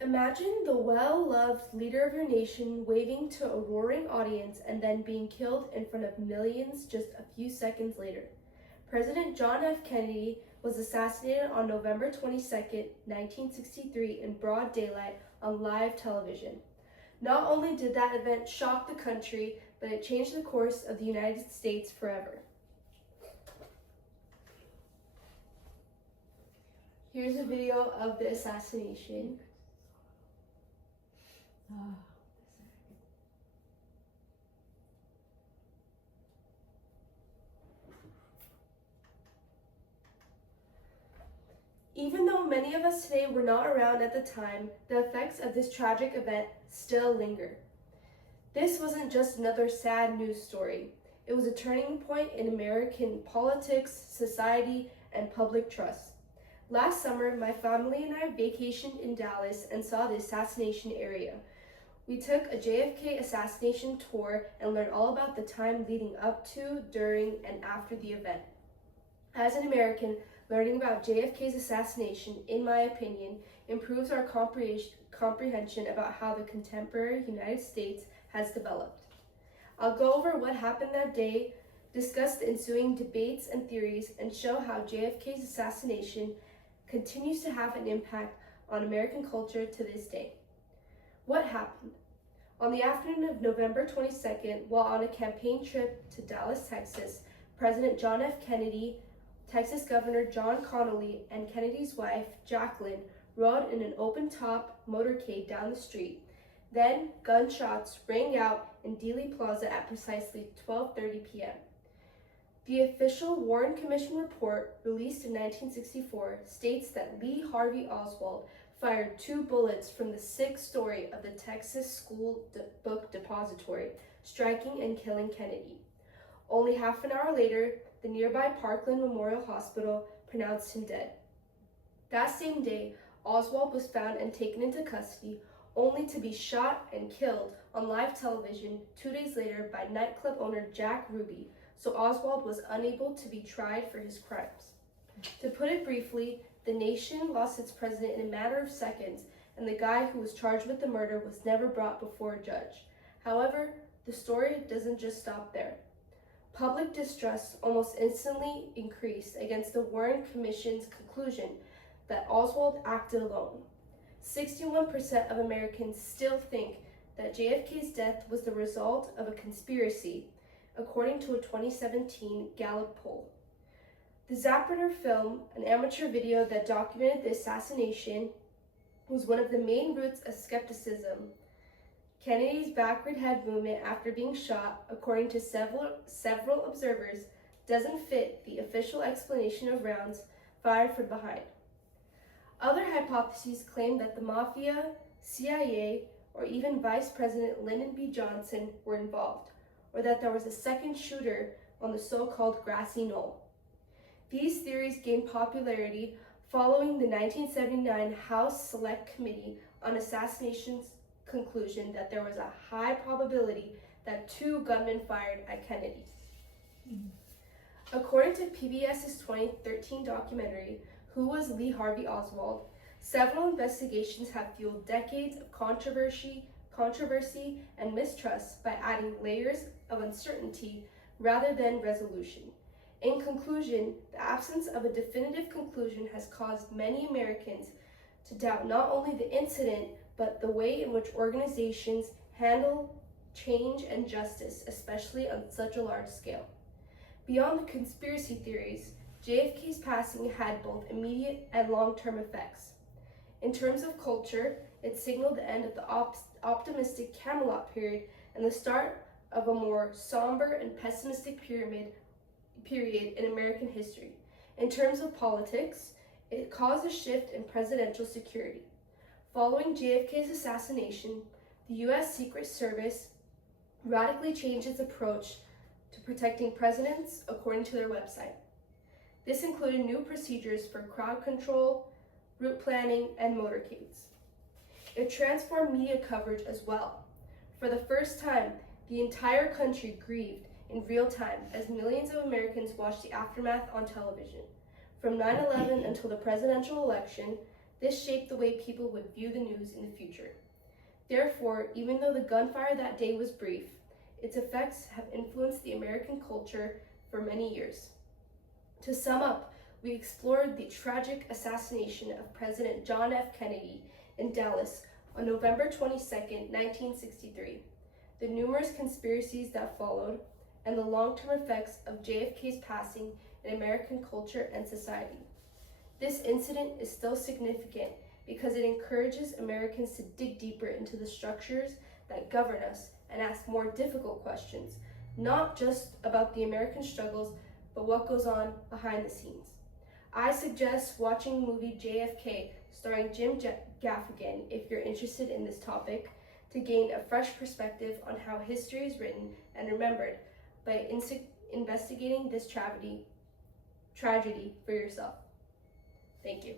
Imagine the well-loved leader of your nation waving to a roaring audience and then being killed in front of millions just a few seconds later. President John F. Kennedy was assassinated on November 22, 1963 in broad daylight on live television. Not only did that event shock the country, but it changed the course of the United States forever. Here's a video of the assassination. Even though many of us today were not around at the time, the effects of this tragic event still linger. This wasn't just another sad news story. It was a turning point in American politics, society, and public trust. Last summer, my family and I vacationed in Dallas and saw the assassination area. We took a JFK assassination tour and learned all about the time leading up to, during, and after the event. As an American, learning about JFK's assassination, in my opinion, improves our comprehension about how the contemporary United States has developed. I'll go over what happened that day, discuss the ensuing debates and theories, and show how JFK's assassination continues to have an impact on American culture to this day. What happened? On the afternoon of November 22nd, while on a campaign trip to Dallas, Texas, President John F. Kennedy, Texas Governor John Connally, and Kennedy's wife, Jacqueline, rode in an open-top motorcade down the street. Then, gunshots rang out in Dealey Plaza at precisely 12:30 p.m. The official Warren Commission report, released in 1964, states that Lee Harvey Oswald fired 2 bullets from the 6th story of the Texas School Book Depository, striking and killing Kennedy. Only half an hour later, the nearby Parkland Memorial Hospital pronounced him dead. That same day, Oswald was found and taken into custody, only to be shot and killed on live television 2 days later by nightclub owner Jack Ruby, so Oswald was unable to be tried for his crimes. To put it briefly, the nation lost its president in a matter of seconds, and the guy who was charged with the murder was never brought before a judge. However, the story doesn't just stop there. Public distrust almost instantly increased against the Warren Commission's conclusion that Oswald acted alone. 61% of Americans still think that JFK's death was the result of a conspiracy, according to a 2017 Gallup poll. The Zapruder film, an amateur video that documented the assassination, was one of the main roots of skepticism. Kennedy's backward head movement after being shot, according to several observers, doesn't fit the official explanation of rounds fired from behind. Other hypotheses claim that the Mafia, CIA, or even Vice President Lyndon B. Johnson were involved, or that there was a second shooter on the so-called grassy knoll. These theories gained popularity following the 1979 House Select Committee on Assassinations conclusion that there was a high probability that 2 gunmen fired at Kennedy. According to PBS's 2013 documentary, Who Was Lee Harvey Oswald?, several investigations have fueled decades of controversy and mistrust by adding layers of uncertainty rather than resolution. In conclusion, the absence of a definitive conclusion has caused many Americans to doubt not only the incident, but the way in which organizations handle change and justice, especially on such a large scale. Beyond the conspiracy theories, JFK's passing had both immediate and long-term effects. In terms of culture, it signaled the end of the optimistic Camelot period and the start of a more somber and pessimistic period in American history. In terms of politics, it caused a shift in presidential security. Following JFK's assassination, the U.S. Secret Service radically changed its approach to protecting presidents, according to their website. This included new procedures for crowd control, route planning, and motorcades. It transformed media coverage as well. For the first time, the entire country grieved in real time as millions of Americans watched the aftermath on television. From 9/11 until the presidential election, This shaped the way people would view the news in the future. Therefore, even though the gunfire that day was brief, its effects have influenced the American culture for many years. To sum up, we explored the tragic assassination of President John F. Kennedy in Dallas on November 22, 1963, the numerous conspiracies that followed, and the long-term effects of JFK's passing in American culture and society. This incident is still significant because it encourages Americans to dig deeper into the structures that govern us and ask more difficult questions, not just about the American struggles, but what goes on behind the scenes. I suggest watching the movie JFK starring Jim Gaffigan if you're interested in this topic, to gain a fresh perspective on how history is written and remembered by investigating this tragedy for yourself. Thank you.